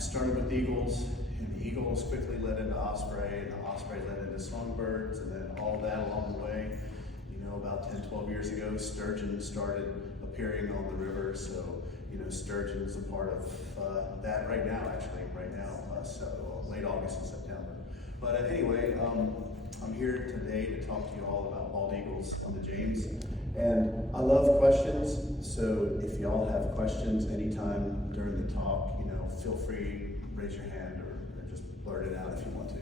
I started with eagles, and the eagles quickly led into osprey, and the osprey led into songbirds, and then all that along the way. You know, about 10, 12 years ago, sturgeon started appearing on the river, so, you know, sturgeon is a part of that right now, so late August and September. But anyway, I'm here today to talk to you all about bald eagles on the James. And I love questions, so if y'all have questions anytime during the talk, you know, feel free, raise your hand or just blurt it out if you want to.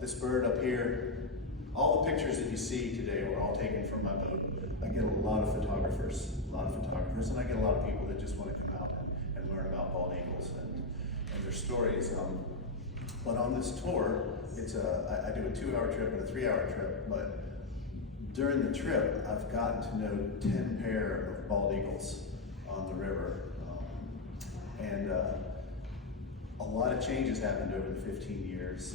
This bird up here, all the pictures that you see today were all taken from my boat. I get a lot of photographers, and I get a lot of people that just want to come out and learn about bald eagles and their stories. But on this tour, I do a 2-hour trip and a 3-hour trip, but during the trip, I've gotten to know 10 pair of bald eagles on the river. A lot of changes happened over the 15 years.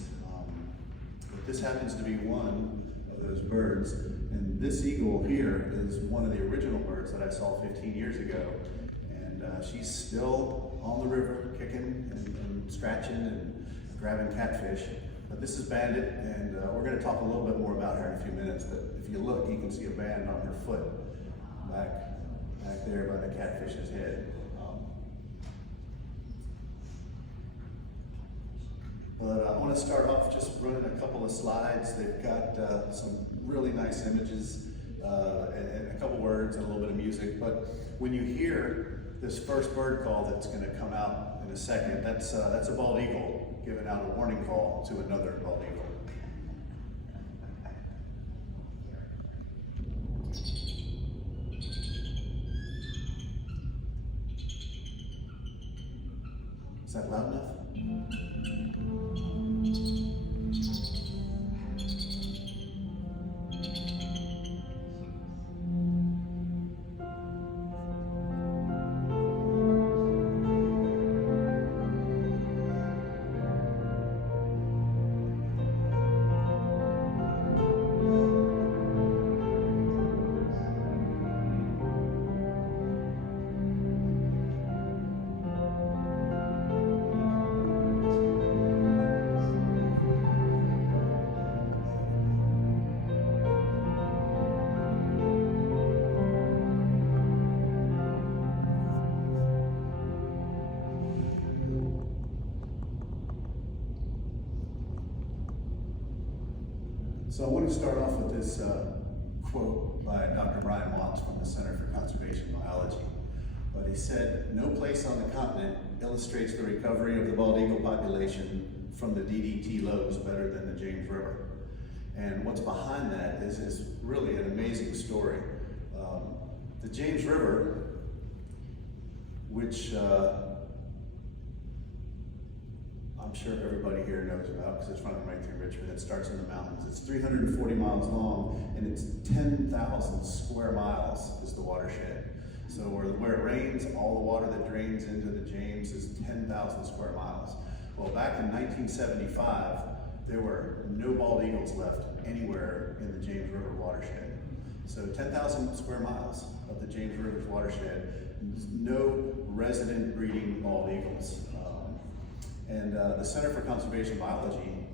But this happens to be one of those birds. And this eagle here is one of the original birds that I saw 15 years ago. And she's still on the river, kicking and scratching and grabbing catfish. But this is Bandit, and we're going to talk a little bit more about her in a few minutes. But if you look, you can see a band on her foot back there by the catfish's head. But I want to start off just running a couple of slides. They've got some really nice images and a couple words and a little bit of music. But when you hear this first bird call that's going to come out in a second, that's a bald eagle giving out a warning call to another bald eagle. Is that loud enough? So I want to start off with this quote by Dr. Brian Watts from the Center for Conservation Biology. But he said, "No place on the continent illustrates the recovery of the bald eagle population from the DDT lows better than the James River." And what's behind that is really an amazing story. The James River, which I'm sure everybody here knows about because it's running right through Richmond. It starts in the mountains. It's 340 miles long, and it's 10,000 square miles is the watershed. So where it rains, all the water that drains into the James is 10,000 square miles. Well, back in 1975, there were no bald eagles left anywhere in the James River watershed. So 10,000 square miles of the James River's watershed, no resident breeding bald eagles. The Center for Conservation Biology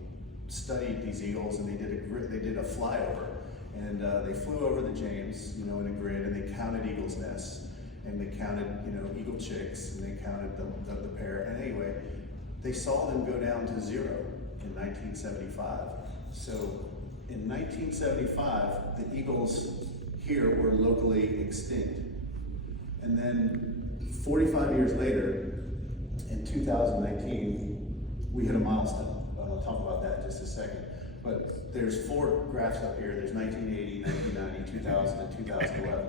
studied these eagles, and they did a flyover, and they flew over the James, you know, in a grid, and they counted eagles' nests, and they counted, you know, eagle chicks, and they counted the pair. And anyway, they saw them go down to 0 in 1975. So in 1975, the eagles here were locally extinct, and then 45 years later, in 2019, we hit a milestone. I'll talk about that in just a second. But there's 4 graphs up here. There's 1980, 1990, 2000, and 2011.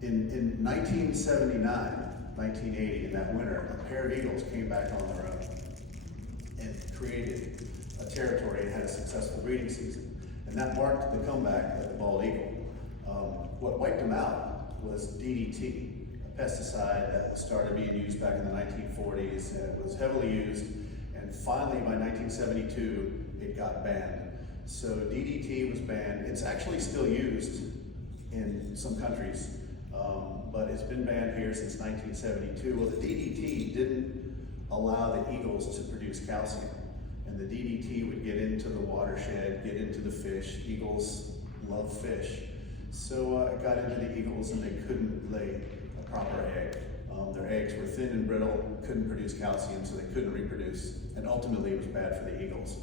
In 1979, 1980, in that winter, a pair of eagles came back on their own and created a territory and had a successful breeding season. And that marked the comeback of the bald eagle. What wiped them out was DDT. Pesticide that started being used back in the 1940s, and it was heavily used, and finally by 1972 it got banned. So DDT was banned. It's actually still used in some countries, But it's been banned here since 1972. Well, the DDT didn't allow the eagles to produce calcium. And the DDT would get into the watershed, get into the fish. Eagles love fish. So it got into the eagles and they couldn't lay a proper egg. Their eggs were thin and brittle, couldn't produce calcium, so they couldn't reproduce. And ultimately it was bad for the eagles.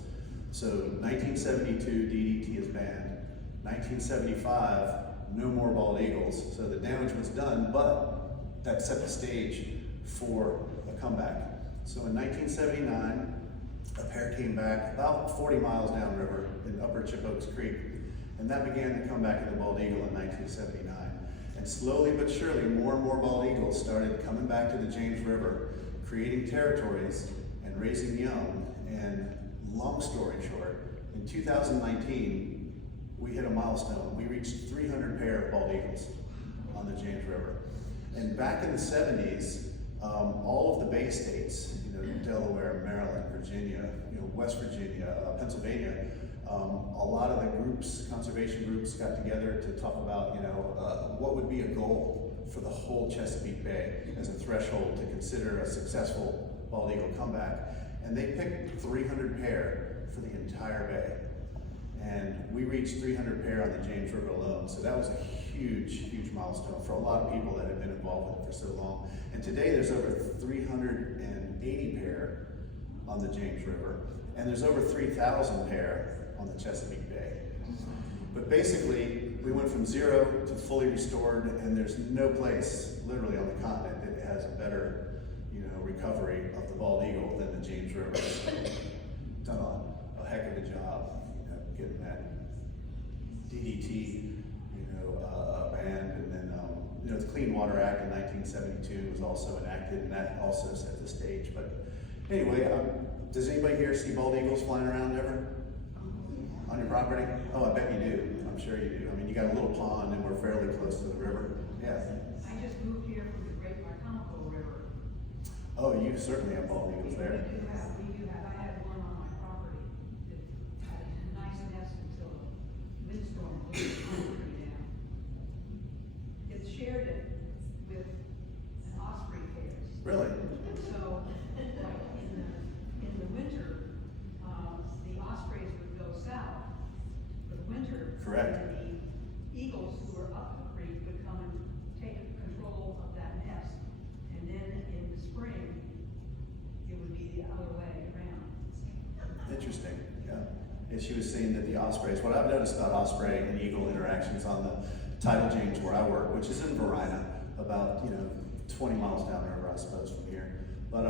So 1972, DDT is banned. 1975, no more bald eagles. So the damage was done, but that set the stage for a comeback. So in 1979, a pair came back about 40 miles downriver in Upper Chipoks Creek, and that began the comeback of the bald eagle in 1979. And slowly but surely, more and more bald eagles started coming back to the James River, creating territories and raising young. And long story short, in 2019, we hit a milestone. We reached 300 pair of bald eagles on the James River. And back in the 70s, all of the Bay States, Delaware, Maryland, Virginia, West Virginia, Pennsylvania, a lot of the groups, conservation groups, got together to talk about, what would be a goal for the whole Chesapeake Bay as a threshold to consider a successful bald eagle comeback. And they picked 300 pair for the entire bay. And we reached 300 pair on the James River alone. So that was a huge, huge milestone for a lot of people that have been involved with it for so long. And today there's over 380 pair on the James River. And there's over 3,000 pair on the Chesapeake Bay. But basically, we went from zero to fully restored, and there's no place, literally on the continent, that has a better, recovery of the bald eagle than the James River. Done a heck of a job, getting that DDT, banned, and then, the Clean Water Act in 1972 was also enacted, and that also set the stage. But anyway, does anybody here see bald eagles flying around ever? On your property? Oh, I bet you do. I'm sure you do. I mean, you got a little pond and we're fairly close to the river. Yeah. I just moved here from the Great Marcomaco River. Oh, you certainly have bald eagles there. We do have. I had one on my property that had a nice nest until a windstorm blew the concrete down. It shared it with an osprey pair. Really? And so, like in the winter, the ospreys would go south for the winter. Correct. And the eagles who were up the creek would come and take control of that nest. And then in the spring, it would be the other way around. Interesting, yeah. And she was saying that the ospreys, what I've noticed about osprey and eagle interactions on the tidal James where I work, which is in Verina, about 20 miles downriver, I suppose, from here. But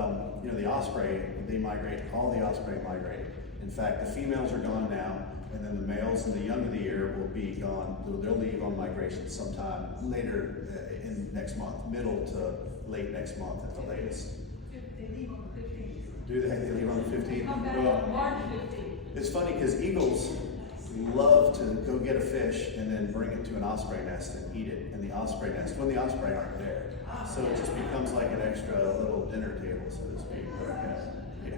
the osprey, they migrate. All the osprey migrate. In fact, the females are gone now, and then the males in the young of the year will be gone. They'll leave on migration sometime later in next month, middle to late next month at the latest. They leave on the 15th. Do they? They leave on the 15th? They come back on March 15th. It's funny because eagles love to go get a fish and then bring it to an osprey nest and eat it in the osprey nest when the osprey aren't there. So it just becomes like an extra little dinner table, so to speak. Yeah.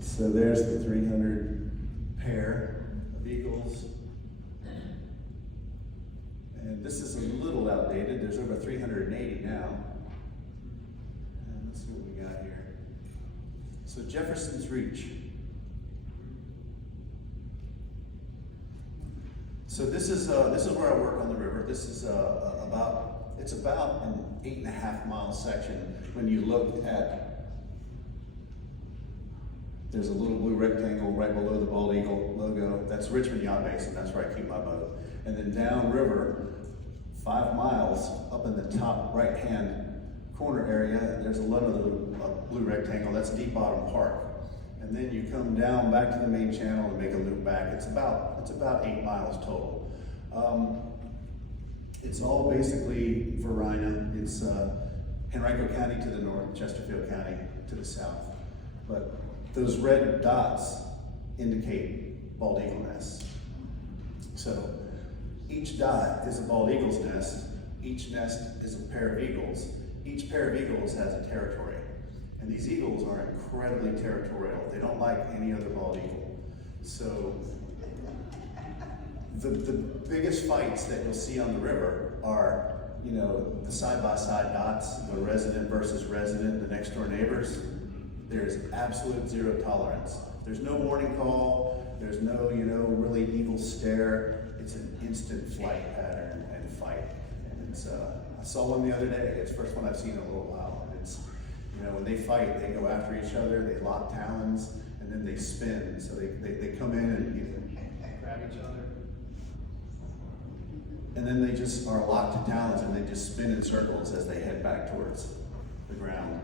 So there's the 300 pair of eagles. And this is a little outdated. There's over 380 now. And let's see what we got here. So Jefferson's Reach. So this is where I work on the river. This is it's about an 8.5 mile section. When you look at, there's a little blue rectangle right below the Bald Eagle logo. That's Richmond Yacht Basin. That's where I keep my boat. And then downriver, 5 miles up in the top right-hand corner area, there's another blue rectangle. That's Deep Bottom Park. And then you come down back to the main channel and make a loop back. It's about 8 miles total. It's all basically Verina. It's Henrico County to the north, Chesterfield County to the south. But those red dots indicate bald eagle nests. So each dot is a bald eagle's nest. Each nest is a pair of eagles. Each pair of eagles has a territory. And these eagles are incredibly territorial. They don't like any other bald eagle. So the biggest fights that you'll see on the river are, you know, the side-by-side dots, the resident versus resident, the next door neighbors. There's absolute zero tolerance. There's no warning call. There's no, you know, really evil stare. It's an instant flight pattern and fight. And it's, I saw one the other day. It's the first one I've seen in a little while. And it's, you know, when they fight, they go after each other. They lock talons, and then they spin. So they come in and, you know, grab each other. And then they just are locked to talons, and they just spin in circles as they head back towards the ground.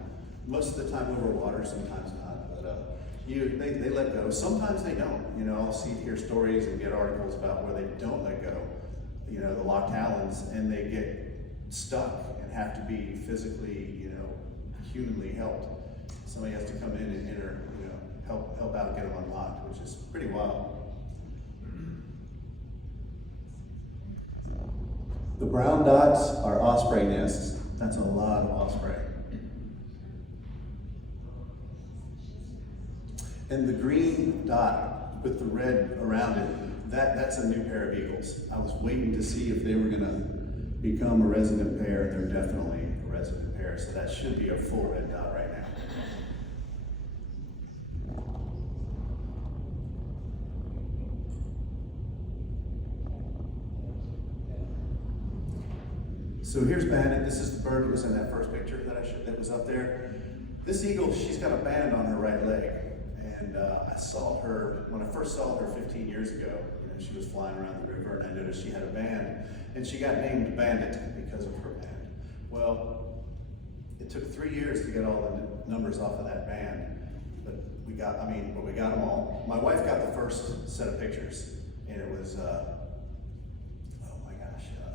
Most of the time over water, sometimes not. But they let go. Sometimes they don't. You know, I'll hear stories and get articles about where they don't let go. You know, the locked talons, and they get stuck and have to be physically, you know, humanly helped. Somebody has to come in and you know, help out, get them unlocked, which is pretty wild. The brown dots are osprey nests. That's a lot of osprey. And the green dot with the red around it, that's a new pair of eagles. I was waiting to see if they were gonna become a resident pair. They're definitely a resident pair, so that should be a full red dot right now. So here's Bandit. This is the bird that was in that first picture that I showed that was up there. This eagle, she's got a band on her right leg. And I saw her, when I first saw her 15 years ago, you know, she was flying around the river, and I noticed she had a band. And she got named Bandit because of her band. Well, it took 3 years to get all the numbers off of that band. But we got them all. My wife got the first set of pictures, and it was,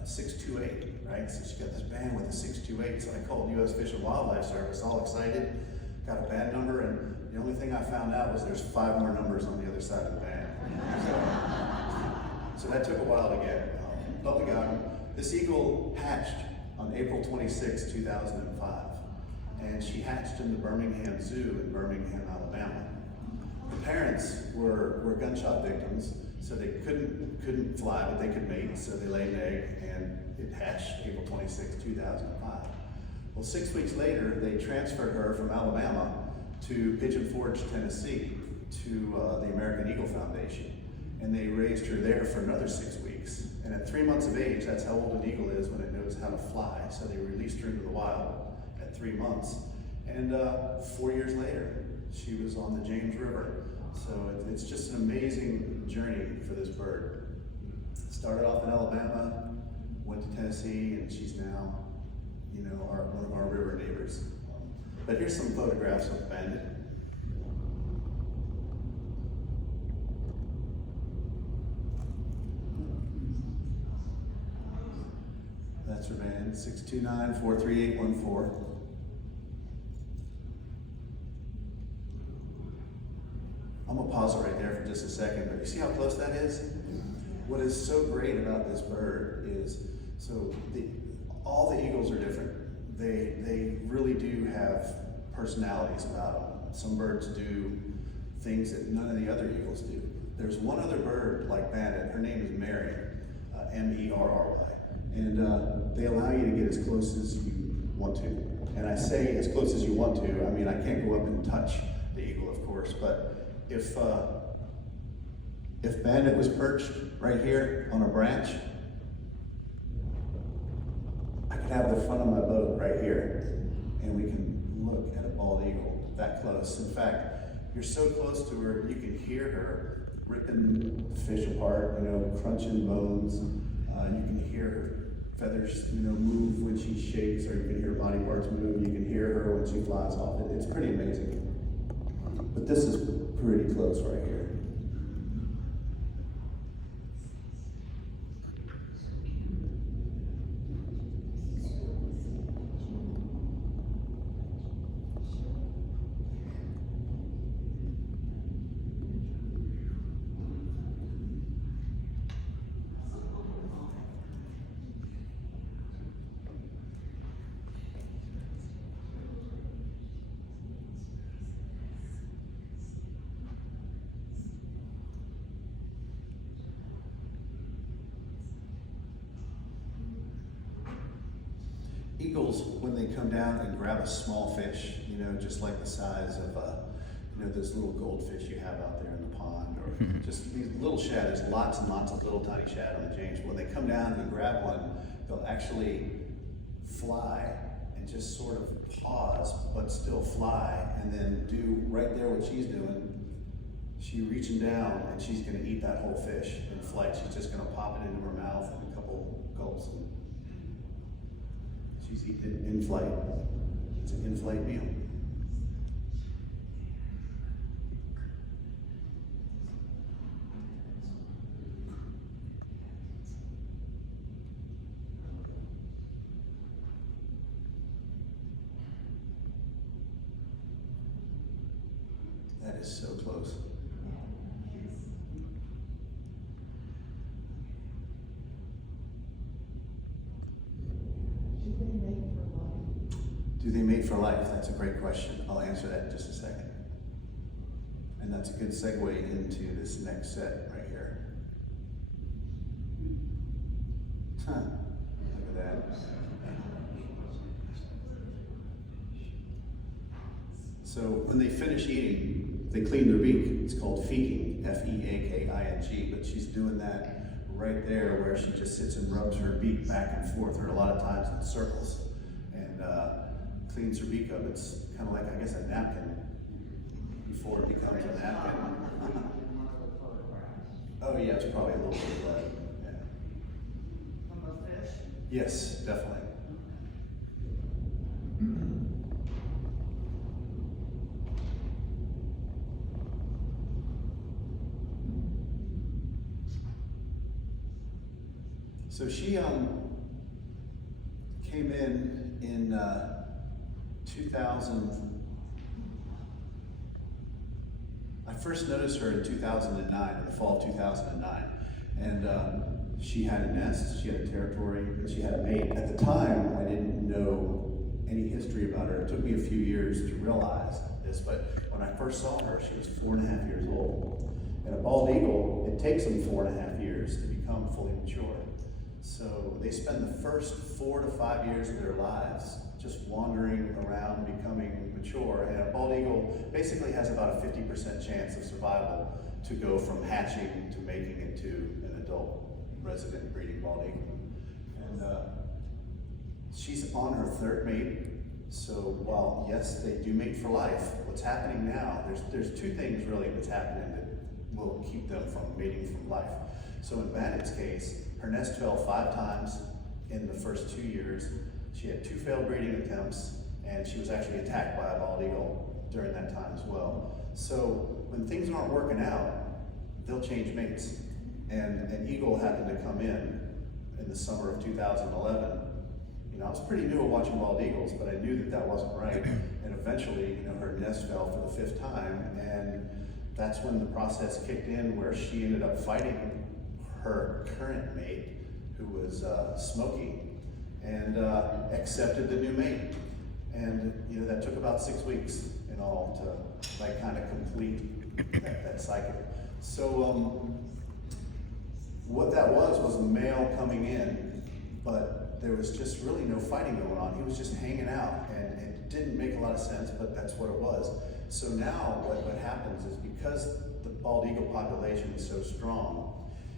628, right? So she got this band with a 628. So I called U.S. Fish and Wildlife Service, all excited, got a band number, and the only thing I found out was there's 5 more numbers on the other side of the band. So that took a while to get, but we got him. This eagle hatched on April 26, 2005, and she hatched in the Birmingham Zoo in Birmingham, Alabama. The parents were gunshot victims, so they couldn't fly, but they could mate, so they laid an egg, and it hatched April 26, 2005. Well, 6 weeks later, they transferred her from Alabama to Pigeon Forge, Tennessee, to the American Eagle Foundation. And they raised her there for another 6 weeks. And at 3 months of age, that's how old an eagle is when it knows how to fly. So they released her into the wild at 3 months. And 4 years later, she was on the James River. So it's just an amazing journey for this bird. Started off in Alabama, went to Tennessee, and she's now, you know, one of our river neighbors. But here's some photographs of Bandit. That's her band, 629-43814. I'm gonna pause it right there for just a second, but you see how close that is? What is so great about this bird is, all the eagles are different. They really do have personalities about them. Some birds do things that none of the other eagles do. There's one other bird like Bandit, her name is Mary, M-E-R-R-Y. And they allow you to get as close as you want to. And I say as close as you want to, I mean, I can't go up and touch the eagle, of course, but if Bandit was perched right here on a branch, I could have the front of my boat right here, and we can look at a bald eagle that close. In fact, you're so close to her, you can hear her ripping the fish apart, you know, crunching bones. You can hear her feathers, you know, move when she shakes, or you can hear her body parts move. You can hear her when she flies off. It's pretty amazing. But this is pretty close right here. Eagles, when they come down and grab a small fish, you know, just like the size of, you know, those little goldfish you have out there in the pond, or just these little shad, there's lots and lots of little tiny shad on the James. When they come down and grab one, they'll actually fly and just sort of pause, but still fly, and then do right there what she's doing. She's reaching down and she's gonna eat that whole fish in flight. She's just gonna pop it into her mouth in a couple gulps. And she's eating it in flight. It's an in-flight meal. That is so close. Do they mate for life? That's a great question. I'll answer that in just a second. And that's a good segue into this next set right here. Huh. Look at that. So when they finish eating, they clean their beak. It's called feaking, F-E-A-K-I-N-G, but she's doing that right there where she just sits and rubs her beak back and forth, or a lot of times in circles, and cleans her beak up. It's kind of like, I guess, a napkin before it becomes a napkin. Oh yeah, it's probably a little bit of that. Yeah. From the fish? Yes, definitely. So she came in 2000. I first noticed her in 2009, in the fall of 2009, and she had a nest, she had a territory, she had a mate. At the time, I didn't know any history about her. It took me a few years to realize this, but when I first saw her, she was 4.5 years old. And a bald eagle, it takes them 4.5 years to become fully mature. So they spend the first 4 to 5 years of their lives just wandering around, becoming mature. And a bald eagle basically has about a 50% chance of survival to go from hatching to making it to an adult resident breeding bald eagle. And she's on her third mate. So while, yes, they do mate for life, what's happening now, there's two things really that's happening that will keep them from mating for life. So in Bandit's case, her nest fell 5 times in the first 2 years. She had 2 failed breeding attempts, and she was actually attacked by a bald eagle during that time as well. So when things aren't working out, they'll change mates. And an eagle happened to come in the summer of 2011. You know, I was pretty new at watching bald eagles, but I knew that that wasn't right. And eventually, you know, her nest fell for the 5th time, and that's when the process kicked in where she ended up fighting her current mate, who was Smokey, and accepted the new mate. And you know, that took about 6 weeks in all to like kind of complete that cycle. So what that was a male coming in, but there was just really no fighting going on. He was just hanging out, and it didn't make a lot of sense, but that's what it was. So now what happens is, because the bald eagle population is so strong,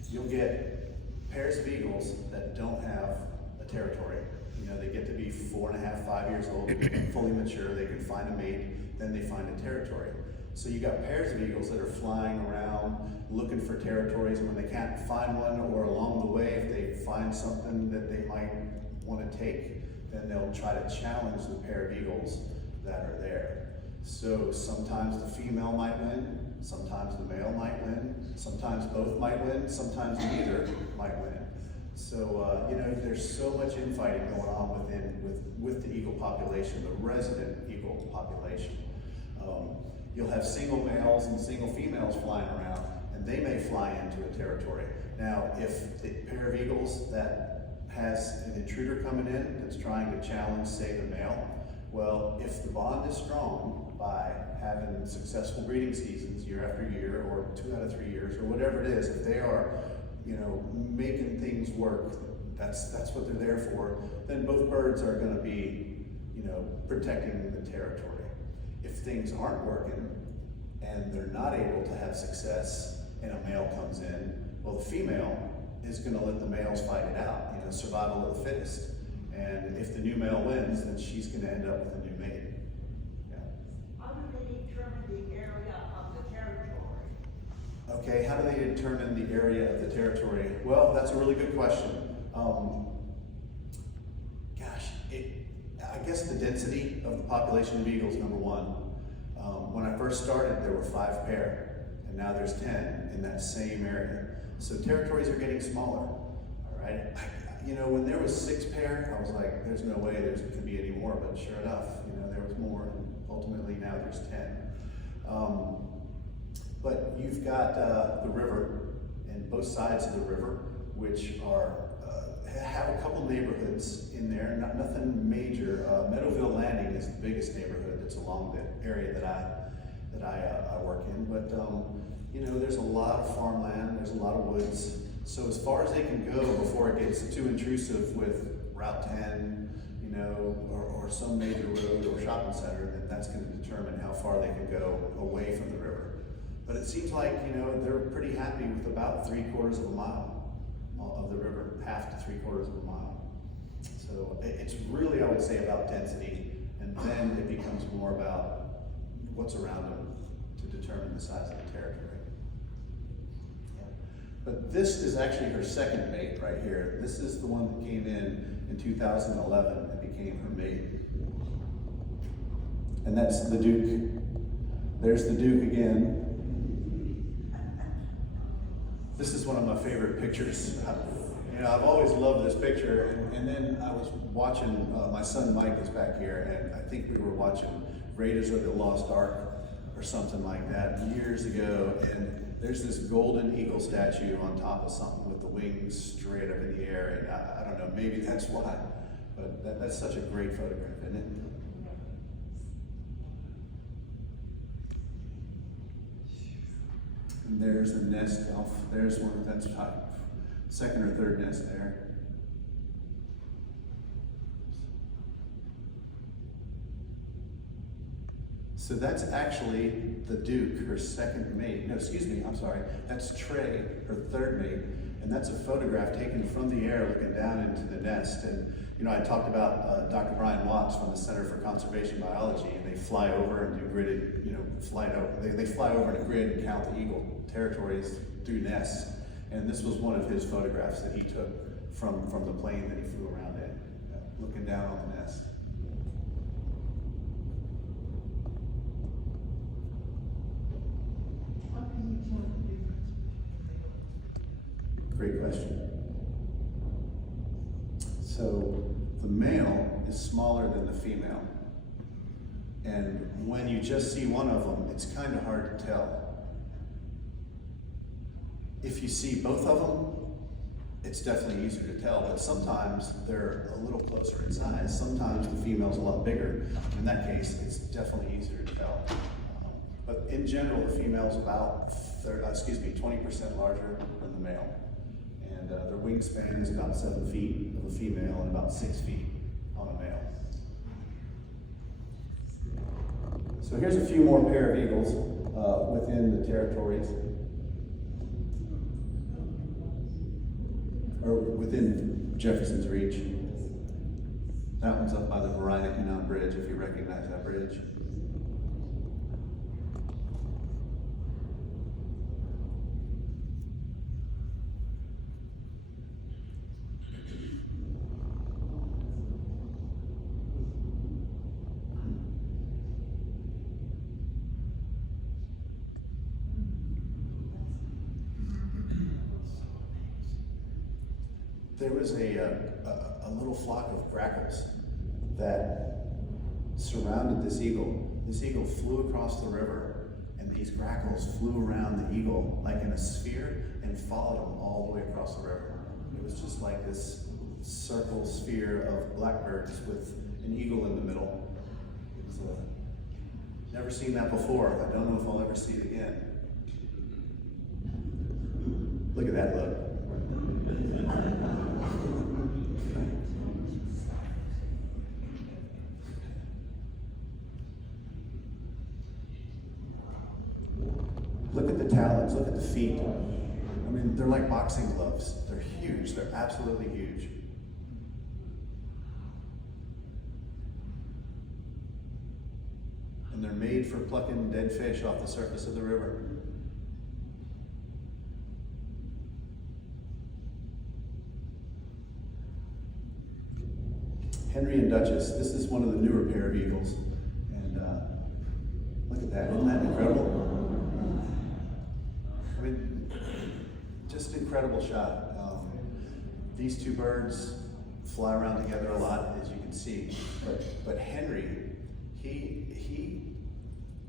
you'll get pairs of eagles that don't have a territory. You know, they get to be 4.5, 5 years old, fully mature, they can find a mate, then they find a territory. So you got pairs of eagles that are flying around looking for territories, and when they can't find one, or along the way, if they find something that they might want to take, then they'll try to challenge the pair of eagles that are there. So sometimes the female might win, sometimes the male might win, sometimes both might win, sometimes neither might win. So you know, there's so much infighting going on with the eagle population, the resident eagle population. You'll have single males and single females flying around, and they may fly into a territory. Now, if the pair of eagles that has an intruder coming in that's trying to challenge, say, the male, well, if the bond is strong by having successful breeding seasons year after year, or 2 out of 3 years, or whatever it is, if they are, you know, making things work That's what they're there for. Then both birds are gonna be, you know, protecting the territory. If things aren't working and they're not able to have success and a male comes in, well, the female is gonna let the males fight it out, you know, survival of the fittest. And if the new male wins, then she's gonna end up with a new mate. Yeah. How do they determine the area of the territory? Okay, how do they determine the area of the territory? Well, that's a really good question. I guess the density of the population of eagles, number one. When I first started, there were 5 pair, and now there's 10 in that same area. So territories are getting smaller, all right? You know, when there was 6 pair, I was like, there's no way there can be any more, but sure enough, you know, there was more, and ultimately now there's 10. But you've got the river, and both sides of the river, which are have a couple neighborhoods in there, nothing major. Meadowville Landing is the biggest neighborhood that's along the area that I work in. But you know, there's a lot of farmland, there's a lot of woods. So as far as they can go before it gets too intrusive with Route 10, you know, or some major road or shopping center, then that's going to determine how far they can go away from the river. But it seems like, you know, they're pretty happy with about 3/4 of a mile of the river, half to 3/4 of a mile. So it's really, I would say, about density, and then it becomes more about what's around them to determine the size of the territory. Yeah. But this is actually her second mate right here. This is the one that came in 2011 and became her mate. And that's the Duke. There's the Duke again. This is one of my favorite pictures. You know, I've always loved this picture, and then I was watching, my son Mike is back here, and I think we were watching Raiders of the Lost Ark or something like that years ago, and there's this golden eagle statue on top of something with the wings straight up in the air, and I don't know, maybe that's why, but that's such a great photograph, isn't it? And there's the nest off, there's one, that's second or third nest there. So that's actually the Duke, her second mate. No, excuse me, I'm sorry. That's Trey, her third mate. And that's a photograph taken from the air looking down into the nest. And, you know, I talked about Dr. Brian Watts from the Center for Conservation Biology, and they fly over and do gridded, you know, they fly over in a grid and count the eagle territories through nests. And this was one of his photographs that he took from the plane that he flew around in, looking down on the nest. How can you tell the difference between the male and the female? Great question. So the male is smaller than the female. And when you just see one of them, it's kind of hard to tell. If you see both of them, it's definitely easier to tell, but sometimes they're a little closer in size. Sometimes the female's a lot bigger. In that case, it's definitely easier to tell. But in general, the female's about 20% larger than the male. And their wingspan is about 7 feet of a female and about 6 feet on a male. So here's a few more pair of eagles within the territories, or within Jefferson's reach. That one's up by the Verina Bridge, if you recognize that bridge. There was a little flock of grackles that surrounded this eagle. This eagle flew across the river, and these grackles flew around the eagle like in a sphere and followed him all the way across the river. It was just like this circle sphere of blackbirds with an eagle in the middle. It was never seen that before. I don't know if I'll ever see it again. Look at that look. talons, look at the feet. I mean, they're like boxing gloves. They're huge, they're absolutely huge. And they're made for plucking dead fish off the surface of the river. Henry and Duchess, this is one of the newer pair of eagles. And look at that, isn't that incredible? I mean, just an incredible shot. These two birds fly around together a lot, as you can see. But Henry,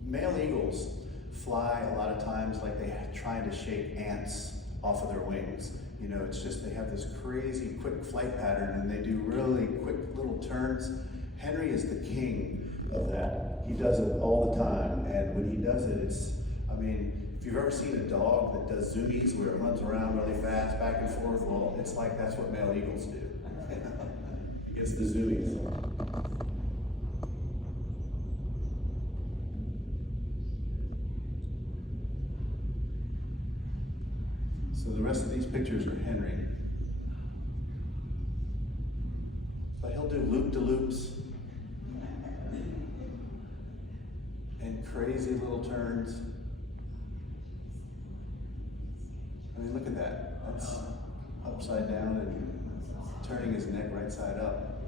male eagles fly a lot of times like they're trying to shake ants off of their wings. You know, it's just they have this crazy quick flight pattern and they do really quick little turns. Henry is the king of that. He does it all the time, and when he does it, I mean, if you've ever seen a dog that does zoomies where it runs around really fast, back and forth, well, it's like that's what male eagles do. He gets the zoomies. So the rest of these pictures are Henry. But he'll do loop-de-loops and crazy little turns. I mean, look at that. That's upside down and turning his neck right side up.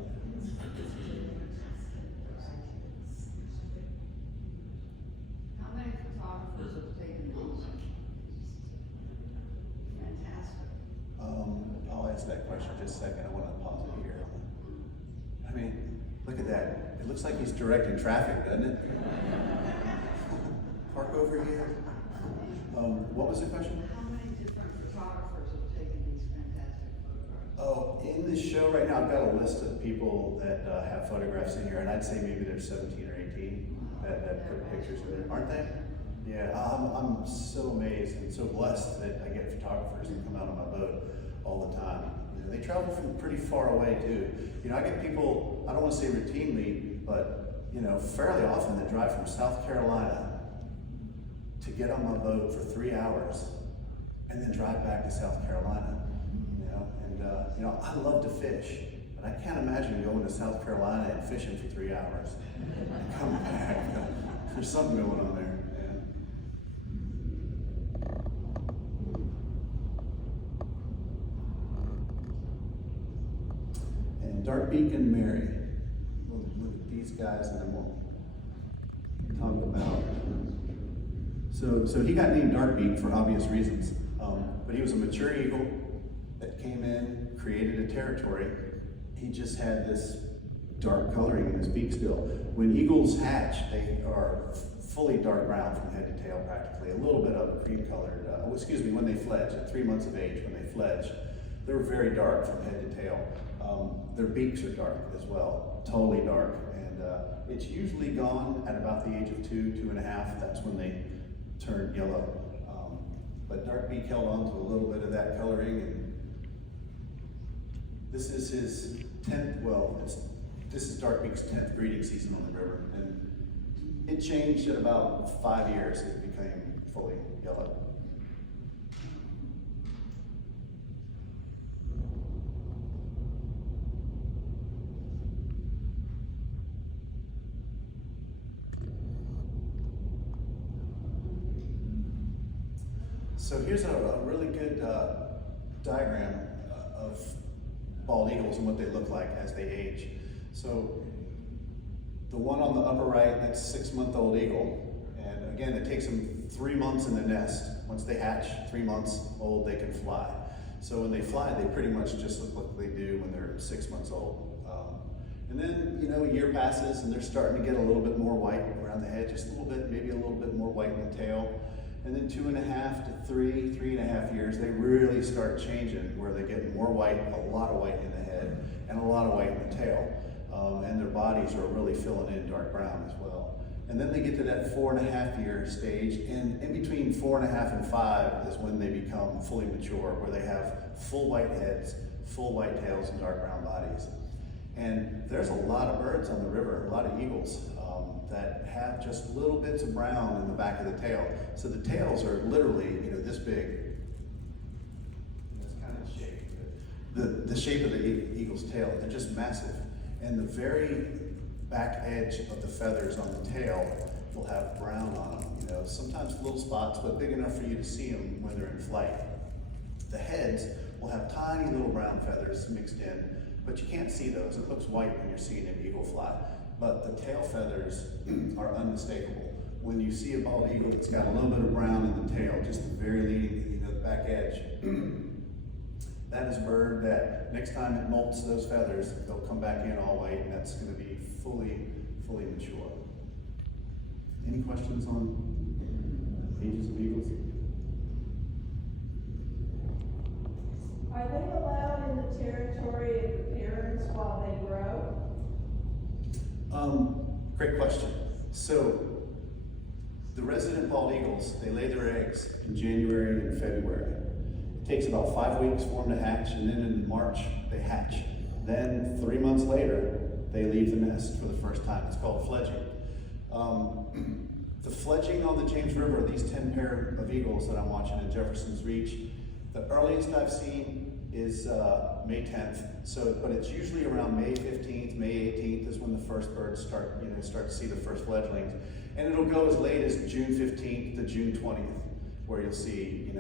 How many photographers have taken those? Fantastic. I'll ask that question just a second. I want to pause it here. I mean, look at that. It looks like he's directing traffic, doesn't it? Park over here. What was the question? How many different photographers have taken these fantastic photographs? Oh, in this show right now, I've got a list of people that have photographs in here, and I'd say maybe there's 17 or 18 that put pictures in there, aren't they? Yeah, I'm so amazed and so blessed that I get photographers that come out on my boat all the time. You know, they travel from pretty far away too. You know, I get people, I don't want to say routinely, but you know, fairly often that drive from South Carolina to get on my boat for 3 hours and then drive back to South Carolina. You know, and you know, I love to fish, but I can't imagine going to South Carolina and fishing for 3 hours and coming back. There's something going on there. Dartbeak and Mary. We'll look at these guys and then we'll talk about. So he got named Dartbeak for obvious reasons, but he was a mature eagle that came in, created a territory. He just had this dark coloring in his beak still. When eagles hatch, they are fully dark brown from head to tail practically, a little bit of cream colored, when they fledge, at 3 months of age when they fledge, they're very dark from head to tail. Their beaks are dark as well, totally dark, and it's usually gone at about the age of 2, 2.5. That's when they turn yellow. But Dartbeak held on to a little bit of that coloring, and this is his 10th. This is Dartbeak's 10th breeding season on the river, and it changed at about 5 years. It became fully yellow. So here's a really good diagram of bald eagles and what they look like as they age. So the one on the upper right, that's 6-month-old eagle. And again, it takes them 3 months in the nest. Once they hatch, 3 months old, they can fly. So when they fly, they pretty much just look like they do when they're 6 months old. And then, you know, a year passes and they're starting to get a little bit more white around the head, just a little bit, maybe a little bit more white in the tail. And then 2.5 to 3.5 years, they really start changing where they get more white, a lot of white in the head, and a lot of white in the tail. And their bodies are really filling in dark brown as well. And then they get to that 4.5 year stage, and in between 4.5 and 5 is when they become fully mature, where they have full white heads, full white tails, and dark brown bodies. And there's a lot of birds on the river, a lot of eagles, that have just little bits of brown in the back of the tail. So the tails are literally, this big. That's kind of the shape. The shape of the eagle's tail, they're just massive. And the very back edge of the feathers on the tail will have brown on them, sometimes little spots, but big enough for you to see them when they're in flight. The heads will have tiny little brown feathers mixed in, but you can't see those. It looks white when you're seeing an eagle fly. But the tail feathers are unmistakable. When you see a bald eagle that's got a little bit of brown in the tail, just the very leading, the back edge, that is a bird that next time it molts those feathers, they'll come back in all white, and that's going to be fully mature. Any questions on ages of eagles? Are they allowed in the territory of the parents while they grow? Great question. So, the resident bald eagles, they lay their eggs in January and February. It takes about 5 weeks for them to hatch, and then in March, they hatch. Then, 3 months later, they leave the nest for the first time. It's called fledging. The fledging on the James River, these 10 pair of eagles that I'm watching at Jefferson's Reach, the earliest I've seen is May 10th. But it's usually around May 15th, May 18th is when the first birds start to see the first fledglings. And it'll go as late as June 15th to June 20th, where you'll see,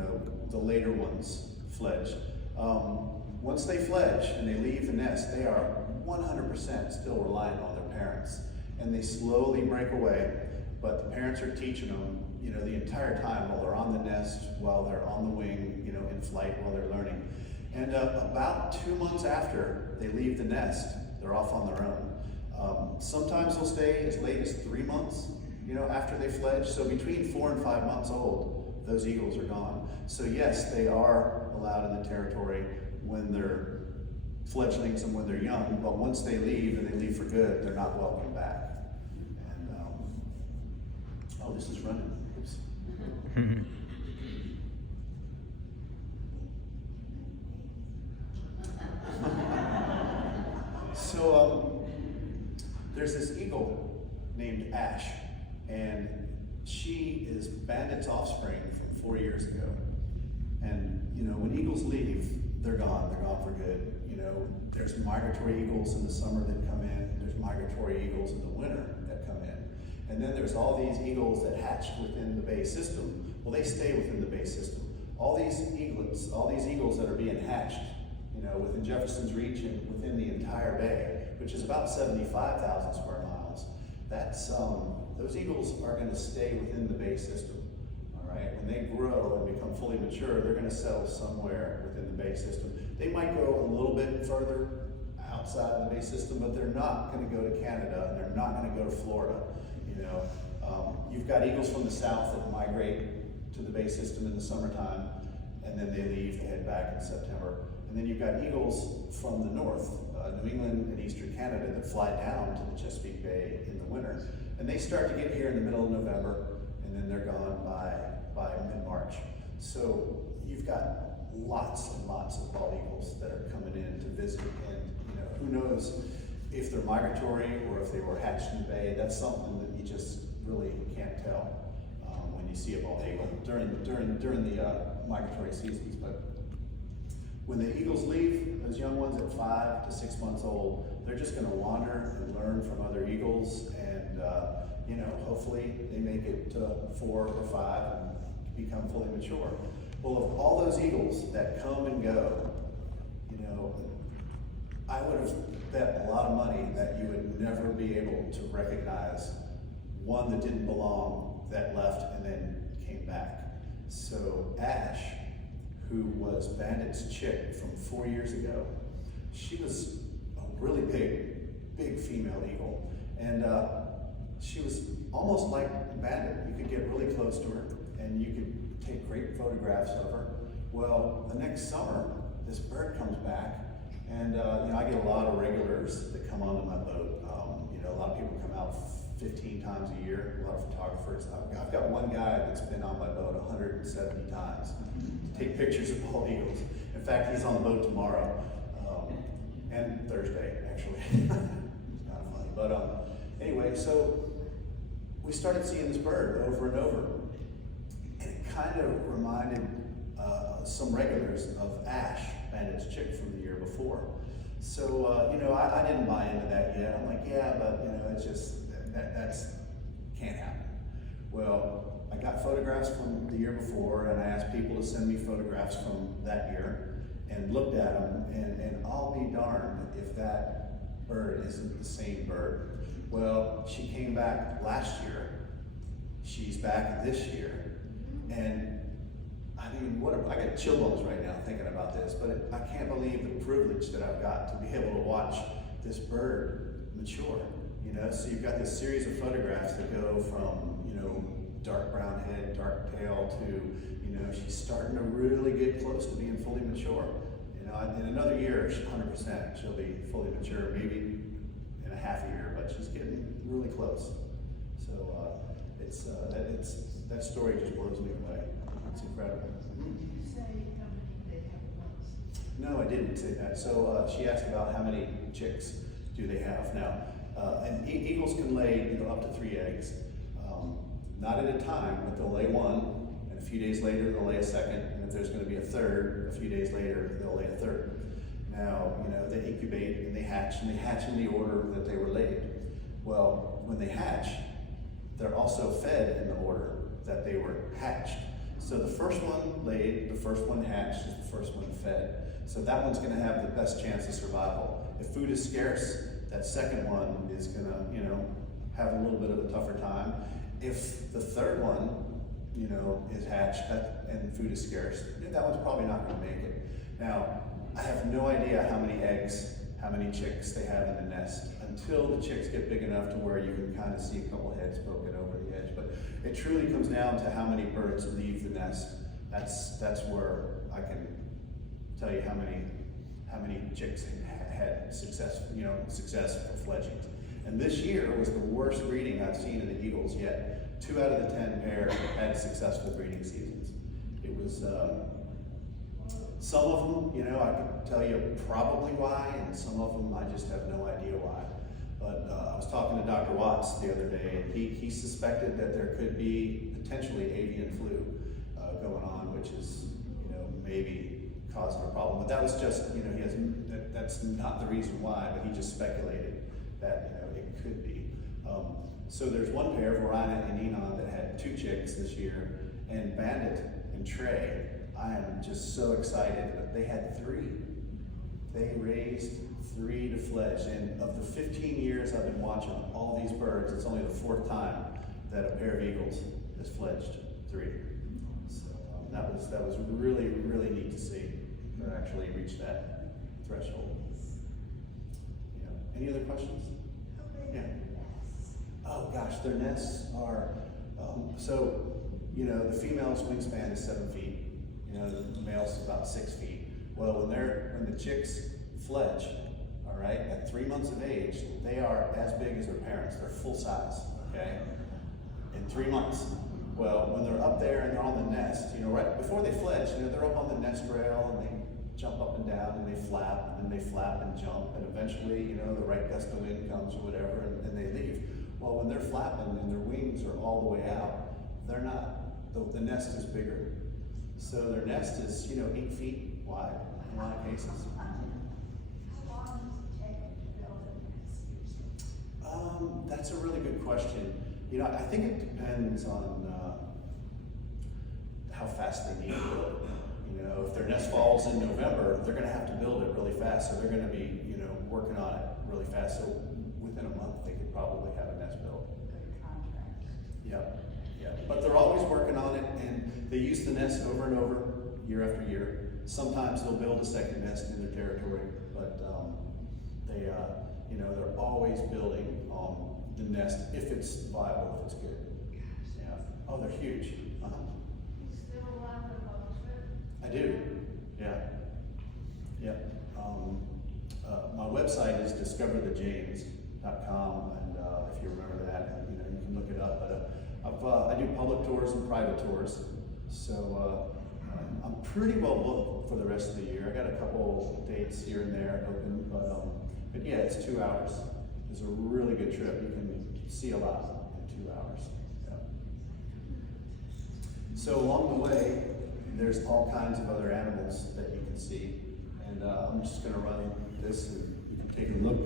the later ones fledge. Once they fledge and they leave the nest, they are 100% still reliant on their parents. And they slowly break away, but the parents are teaching them, the entire time while they're on the nest, while they're on the wing, in flight, while they're learning. And about 2 months after they leave the nest, they're off on their own. Sometimes they'll stay as late as 3 months, after they fledge. So between 4 and 5 months old, those eagles are gone. So yes, they are allowed in the territory when they're fledglings and when they're young, but once they leave and they leave for good, they're not welcome back. And, oh, this is running. Oops. So, there's this eagle named Ash, and she is Bandit's offspring from 4 years ago. And, when eagles leave, they're gone for good. There's migratory eagles in the summer that come in, there's migratory eagles in the winter that come in. And then there's all these eagles that hatched within the Bay system. Well, they stay within the Bay system. All these eagles that are being hatched, within Jefferson's Reach and within the entire bay, which is about 75,000 square miles, those eagles are going to stay within the Bay system. All right, when they grow and become fully mature, they're going to settle somewhere within the Bay system. They might go a little bit further outside of the Bay system, but they're not going to go to Canada, and they're not going to go to Florida. You've got eagles from the south that migrate to the Bay system in the summertime, and then they leave, they head back in September. And then you've got eagles from the north, New England and eastern Canada, that fly down to the Chesapeake Bay in the winter. And they start to get here in the middle of November, and then they're gone by mid-March. So you've got lots and lots of bald eagles that are coming in to visit, and who knows if they're migratory or if they were hatched in the bay. That's something that you just really can't tell when you see a bald eagle during the migratory seasons. But when the eagles leave, those young ones at 5 to 6 months old, they're just going to wander and learn from other eagles, and hopefully they make it to 4 or 5 and become fully mature. Well, of all those eagles that come and go, I would have bet a lot of money that you would never be able to recognize one that didn't belong, that left and then came back. So Ash, who was Bandit's chick from 4 years ago, she was a really big female eagle. And she was almost like Bandit. You could get really close to her and you could take great photographs of her. Well, the next summer, this bird comes back, and I get a lot of regulars that come onto my boat. A lot of people come out 15 times a year, a lot of photographers. I've got one guy that's been on my boat 170 times to take pictures of bald eagles. In fact, he's on the boat tomorrow, and Thursday, actually. we started seeing this bird over and over. And it kind of reminded some regulars of Ash, Bandit's chick from the year before. So, you know, I didn't buy into that yet. I'm like, yeah, but, you know, it's just, that's can't happen. Well, I got photographs from the year before, and I asked people to send me photographs from that year, and looked at them, and I'll be darned if that bird isn't the same bird. Well, she came back last year, she's back this year, and I mean, I got chill bumps right now thinking about this, but I can't believe the privilege that I've got to be able to watch this bird mature. You know, so you've got this series of photographs that go from, you know, dark brown head, dark tail to, you know, she's starting to really get close to being fully mature. You know, in another year, 100%, she'll be fully mature, maybe in a half a year, but she's getting really close. So that story just blows me away. It's incredible. Did you say how many they have at once? No, I didn't say that. So she asked about how many chicks do they have now. And eagles can lay, you know, up to 3 eggs. Not at a time, but they'll lay one, and a few days later they'll lay a second, and if there's going to be a third, a few days later they'll lay a third. Now, you know, they incubate and they hatch in the order that they were laid. Well, when they hatch, they're also fed in the order that they were hatched. So the first one laid, the first one hatched, is the first one fed. So that one's going to have the best chance of survival. If food is scarce, that second one is going to, you know, have a little bit of a tougher time. If the third one, you know, is hatched and food is scarce, that one's probably not going to make it. Now, I have no idea how many eggs, how many chicks they have in the nest until the chicks get big enough to where you can kind of see a couple heads poking over the edge. But it truly comes down to how many birds leave the nest. That's where I can tell you how many chicks had success for fledglings. And this year was the worst breeding I've seen in the eagles yet. 2 out of the 10 pairs had successful breeding seasons. It was, some of them, you know, I could tell you probably why, and some of them I just have no idea why. But I was talking to Dr. Watts the other day, and he suspected that there could be potentially avian flu going on, which is, you know, maybe causing a problem. But that was just, you know, that's not the reason why, but he just speculated that, you know, it could be. So there's one pair, Verina and Enon, that had 2 chicks this year, and Bandit and Trey, I am just so excited, but they had 3. They raised 3 to fledge, and of the 15 years I've been watching all these birds, it's only the 4th time that a pair of eagles has fledged 3. So that was really, really neat to see to actually reach that threshold. Yeah. Any other questions? Yeah. Oh gosh, their nests are, so, you know, the female's wingspan is 7 feet. You know, the male's about 6 feet. Well, when the chicks fledge, all right, at 3 months of age, they are as big as their parents. They're full size, okay, in 3 months. Well, when they're up there and they're on the nest, you know, right before they fledge, you know, they're up on the nest rail and they jump up and down and they flap and then they flap and jump, and eventually, you know, the right gust of wind comes or whatever, and they leave. Well, when they're flapping and their wings are all the way out, they're not, the nest is bigger. So their nest is, you know, 8 feet wide in a lot of cases. How long does it take them to build a nest usually? That's a really good question. You know, I think it depends on how fast they need to build it. You know, if their nest falls in November, they're going to have to build it really fast. So they're going to be, you know, working on it really fast. So within a month, they could probably have a nest built. Good contract. Yep. Yeah, but they're always working on it, and they use the nest over and over, year after year. Sometimes they'll build a second nest in their territory, but they, you know, they're always building on the nest if it's viable, if it's good. Yeah. Oh, they're huge. You still allow them to publish it? I do. Yeah. Yeah. My website is discoverthejames.com, and if you remember that, you know, you can look it up. But I do public tours and private tours, so I'm pretty well booked for the rest of the year. I got a couple dates here and there open, but yeah, it's 2 hours. It's a really good trip. You can see a lot in 2 hours. So along the way, there's all kinds of other animals that you can see. And I'm just gonna run this and you can take a look.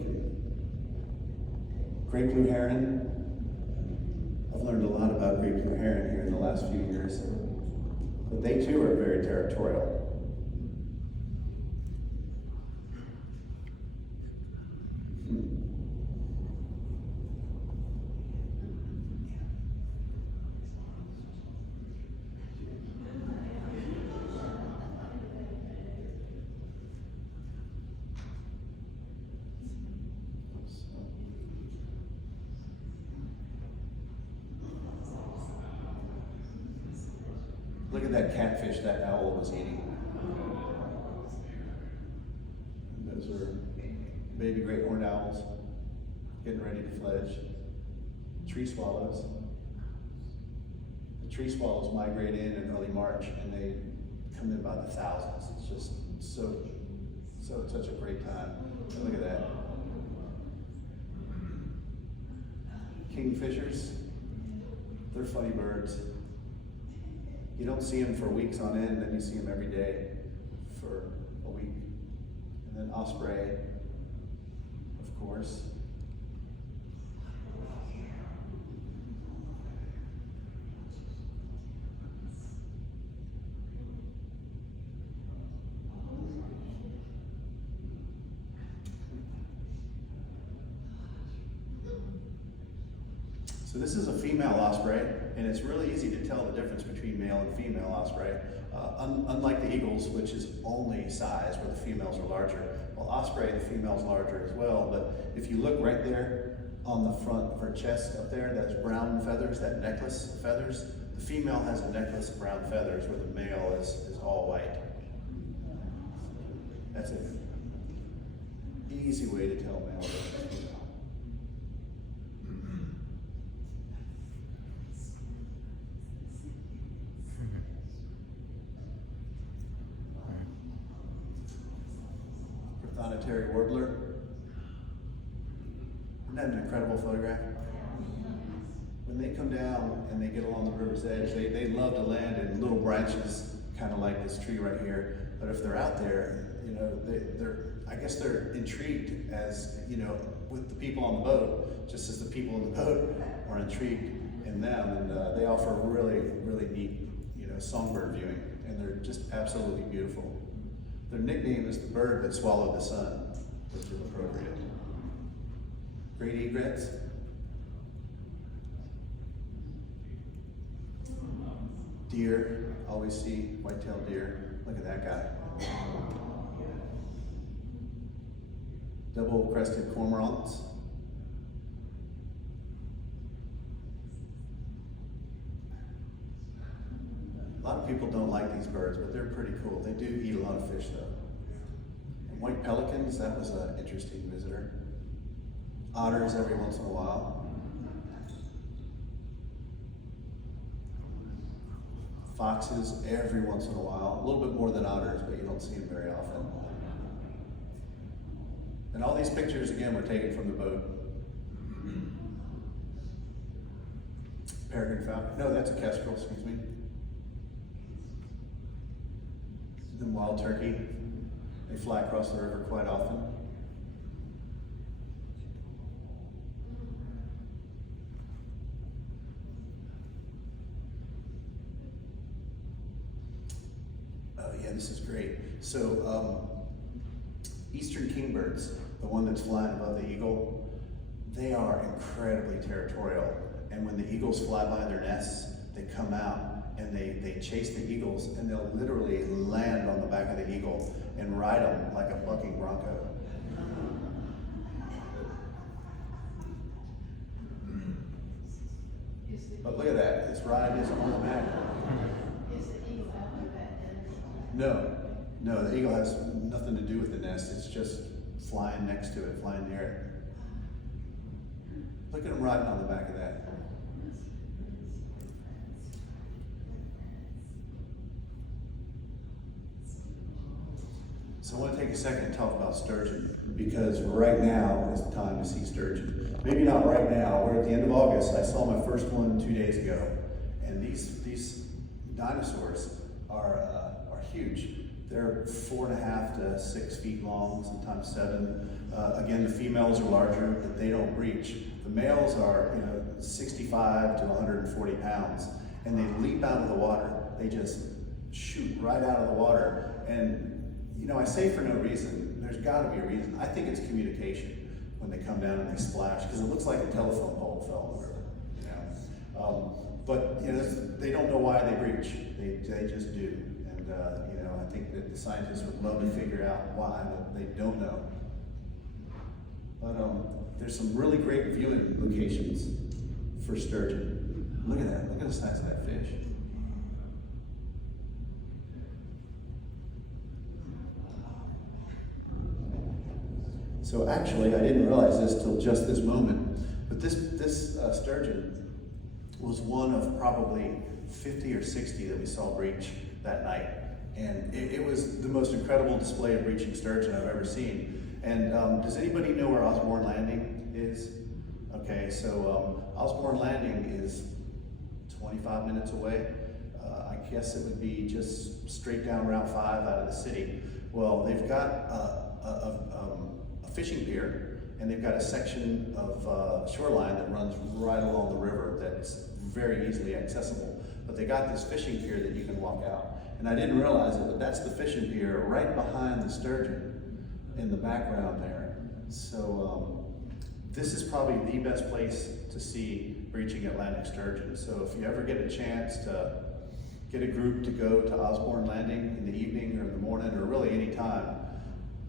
Great blue heron. I've learned a lot about great blue heron here in the last few years. But they too are very territorial. Look at that catfish that owl was eating. Those are baby great horned owls getting ready to fledge. Tree swallows. The tree swallows migrate in early March and they come in by the thousands. It's just such a great time. And look at that. Kingfishers, they're funny birds. You don't see them for weeks on end, then you see them every day for a week. And then osprey, of course. So this is a female osprey, and it's really easy to tell the difference between male and female osprey. Unlike the eagles, which is only size, where the females are larger. Well, osprey, the female's larger as well, but if you look right there on the front of her chest up there, that's brown feathers, that necklace of feathers, the female has a necklace of brown feathers where the male is all white. That's an easy way to tell male versus female. Prothonotary warbler. Isn't that an incredible photograph? When they come down and they get along the river's edge, they love to land in little branches, kind of like this tree right here. But if they're out there, you know, I guess they're intrigued as, you know, with the people on the boat, just as the people in the boat are intrigued in them. And they offer really, really neat, you know, songbird viewing. And they're just absolutely beautiful. Their nickname is the bird that swallowed the sun, which is appropriate. Great egrets. Deer, always see white-tailed deer. Look at that guy. Double-crested cormorants. A lot of people don't like these birds, but they're pretty cool. They do eat a lot of fish though. And white pelicans, that was an interesting visitor. Otters every once in a while. Foxes every once in a while. A little bit more than otters, but you don't see them very often. And all these pictures, again, were taken from the boat. Peregrine falcon. No, that's a kestrel, excuse me. Then wild turkey. They fly across the river quite often. Oh yeah, this is great. So eastern kingbirds, the one that's flying above the eagle, they are incredibly territorial. And when the eagles fly by their nests, they come out and they chase the eagles, and they'll literally land on the back of the eagle and ride them like a bucking bronco. But look at that, this ride is on the back. Is the eagle after that? No, the eagle has nothing to do with the nest, it's just flying next to it, flying near it. Look at him riding on the back of that. So I want to take a second and talk about sturgeon, because right now is the time to see sturgeon. Maybe not right now, we're at the end of August. I saw my first one 2 days ago. And these dinosaurs are huge. They're 4.5 to 6 feet long, sometimes 7. Again, the females are larger, but they don't breach. The males are, 65 to 140 pounds, and they leap out of the water. They just shoot right out of the water. And, I say for no reason. There's got to be a reason. I think it's communication when they come down and they splash, because it looks like a telephone pole fell in the river. But they don't know why they breach. They just do. And I think that the scientists would love to figure out why, but they don't know. But there's some really great viewing locations for sturgeon. Look at that. Look at the size of that fish. So actually, I didn't realize this till just this moment, but this sturgeon was one of probably 50 or 60 that we saw breach that night. And it was the most incredible display of breaching sturgeon I've ever seen. And does anybody know where Osborne Landing is? Okay, so Osborne Landing is 25 minutes away. I guess it would be just straight down Route 5 out of the city. Well, they've got a fishing pier, and they've got a section of shoreline that runs right along the river that's very easily accessible. But they got this fishing pier that you can walk out. And I didn't realize it, but that's the fishing pier right behind the sturgeon in the background there. So this is probably the best place to see breaching Atlantic sturgeon. So if you ever get a chance to get a group to go to Osborne Landing in the evening or in the morning, or really any time,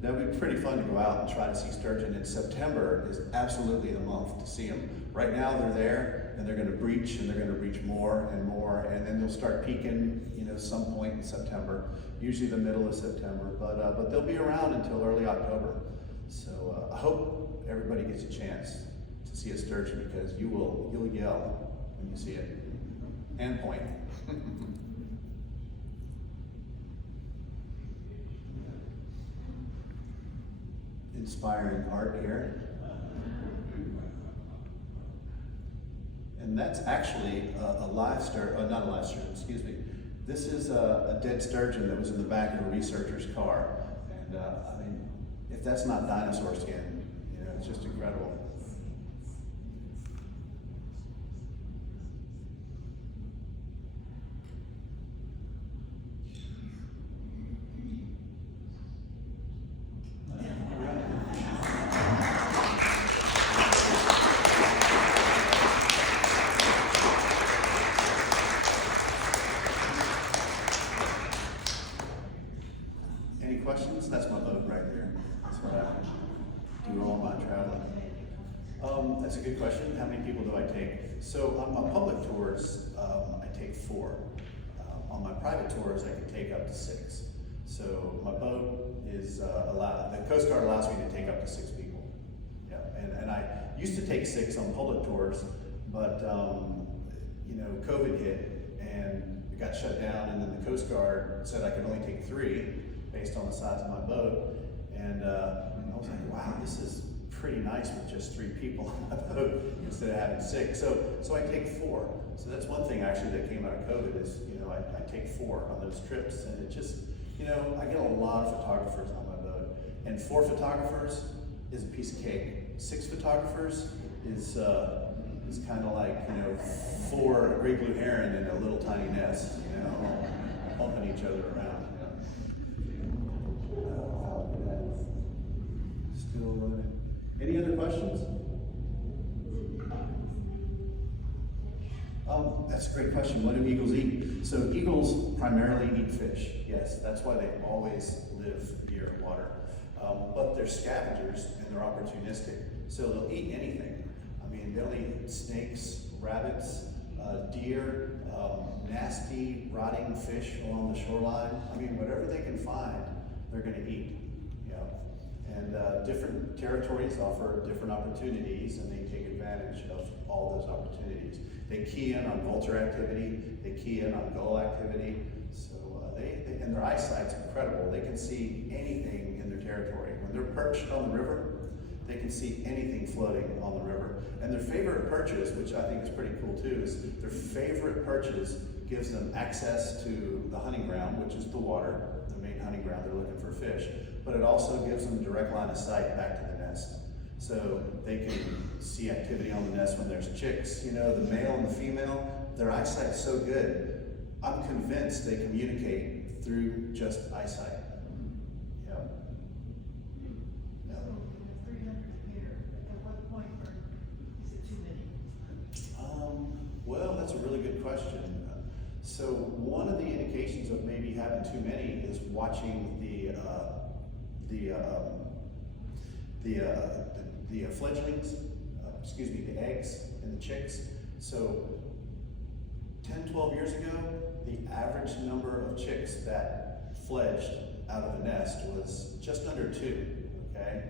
that would be pretty fun to go out and try to see sturgeon. In September is absolutely the month to see them. Right now they're there, and they're going to breach, and they're going to breach more and more, and then they'll start peaking, some point in September, usually the middle of September. But they'll be around until early October. So I hope everybody gets a chance to see a sturgeon, because you'll yell when you see it and point. Inspiring art here. And that's actually a live sturgeon, not a live sturgeon, excuse me. This is a dead sturgeon that was in the back of a researcher's car. And if that's not dinosaur skin, it's just incredible. Questions? That's my boat right there. That's what I do all my traveling. That's a good question. How many people do I take? So on my public tours, I take 4. On my private tours, I can take up to 6. So my boat is allowed. The Coast Guard allows me to take up to 6 people. Yeah, and I used to take 6 on public tours, but COVID hit and it got shut down, and then the Coast Guard said I could only take 3. Based on the size of my boat, and I was like, wow, this is pretty nice with just 3 people on my boat instead of having 6. So I take 4. So that's one thing actually that came out of COVID is, I take 4 on those trips, and it just, I get a lot of photographers on my boat, and 4 photographers is a piece of cake. 6 photographers is kind of like, 4 great blue heron in a little tiny nest, pumping each other around. Still running. Any other questions? That's a great question. What do eagles eat? So eagles primarily eat fish. Yes, that's why they always live near water. But they're scavengers and they're opportunistic. So they'll eat anything. They'll eat snakes, rabbits, deer, nasty, rotting fish along the shoreline. Whatever they can find, they're going to eat. And different territories offer different opportunities, and they take advantage of all those opportunities. They key in on vulture activity, they key in on gull activity, so and their eyesight's incredible. They can see anything in their territory. When they're perched on the river, they can see anything floating on the river. And their favorite perches, which I think is pretty cool too, is their favorite perches It gives them access to the hunting ground, which is the water, the main hunting ground, they're looking for fish. But it also gives them direct line of sight back to the nest. So they can see activity on the nest when there's chicks. You know, the male and the female, their eyesight's so good, I'm convinced they communicate through just eyesight. Yeah. Yeah. So, 300 a year, at what point is it too many? Well, that's a really good question. So one of the indications of maybe having too many is watching the fledglings, the eggs and the chicks. So 10, 12 years ago, the average number of chicks that fledged out of the nest was just under 2, okay?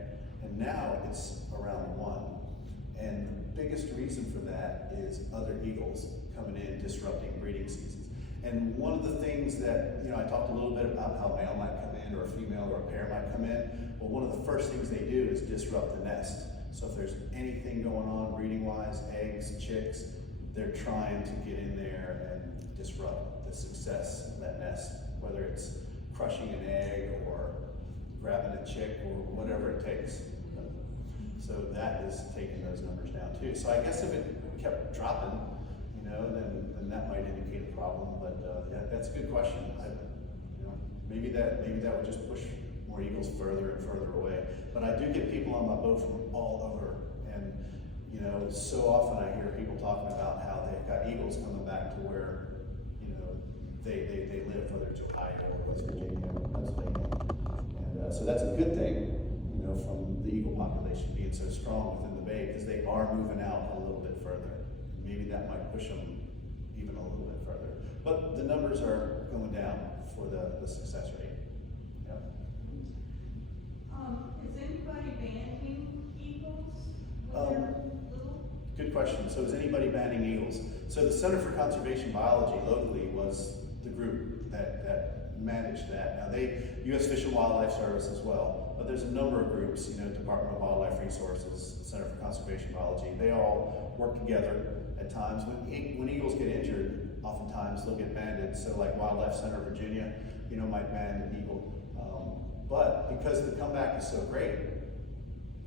And now it's around 1. And the biggest reason for that is other eagles coming in, disrupting breeding seasons. And one of the things that, you know, I talked a little bit about how a male might come in, or a female or a pair might come in. Well, one of the first things they do is disrupt the nest. So if there's anything going on breeding-wise, eggs, chicks, they're trying to get in there and disrupt the success of that nest, whether it's crushing an egg or grabbing a chick or whatever it takes. So that is taking those numbers down too. So I guess if it kept dropping, you know, then that might indicate a problem. But yeah, that's a good question. You know, maybe that would just push more eagles further and further away. But I do get people on my boat from all over, and you know, so often I hear people talking about how they've got eagles coming back to where, you know, they live, whether it's Ohio or West Virginia or Pennsylvania. And so that's a good thing, you know, from the eagle population being so strong within the bay, because they are moving out a little bit further. Maybe that might push them even a little bit further. But the numbers are going down for the success rate. Yeah. Is anybody banning eagles when they're little? Good question. So is anybody banning eagles? So the Center for Conservation Biology locally was the group that managed that. Now U.S. Fish and Wildlife Service as well, but there's a number of groups, you know, Department of Wildlife Resources, Center for Conservation Biology, they all work together at times. When eagles get injured, oftentimes they'll get banded. So like Wildlife Center of Virginia, you know, might ban an eagle. But because the comeback is so great,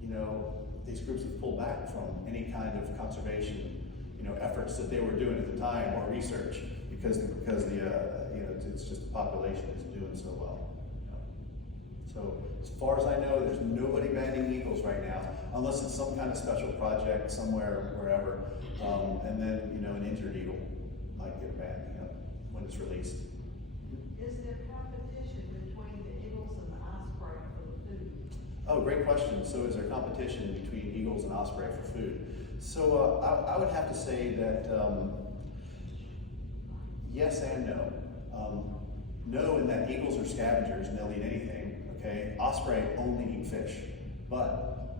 you know, these groups have pulled back from any kind of conservation, you know, efforts that they were doing at the time, or research, because the you know, it's just the population is doing so well. So as far as I know, there's nobody banning eagles right now, unless it's some kind of special project somewhere, wherever, and then, you know, an injured eagle might get banned, you know, when it's released. Is there competition between the eagles and the osprey for the food? Oh, great question. So is there competition between eagles and osprey for food? So I would have to say that yes and no. No, in that eagles are scavengers and they'll eat anything, okay? Osprey only eat fish, but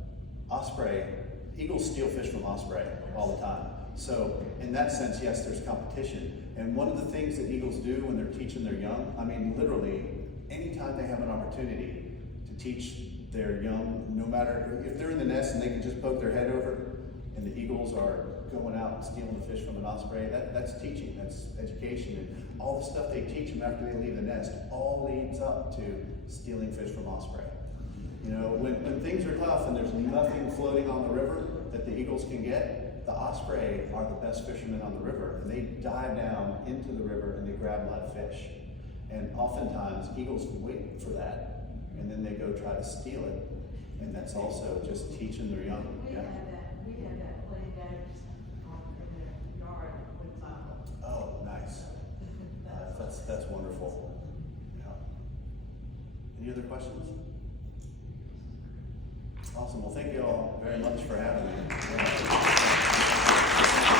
eagles steal fish from osprey all the time. So in that sense, yes, there's competition. And one of the things that eagles do when they're teaching their young, I mean, literally, anytime they have an opportunity to teach their young, no matter if they're in the nest and they can just poke their head over, and the eagles are going out and stealing the fish from an osprey, that's teaching, that's education. And all the stuff they teach them after they leave the nest all leads up to stealing fish from osprey. You know, when things are tough and there's nothing floating on the river that the eagles can get, the osprey are the best fishermen on the river, and they dive down into the river and they grab live fish. And oftentimes eagles wait for that, and then they go try to steal it. And that's also just teaching their young. We Yeah. had that playing games in the yard with Papa. Oh, nice. That's wonderful. Yeah. Any other questions? Awesome. Well, thank you all very much for having me. Yeah.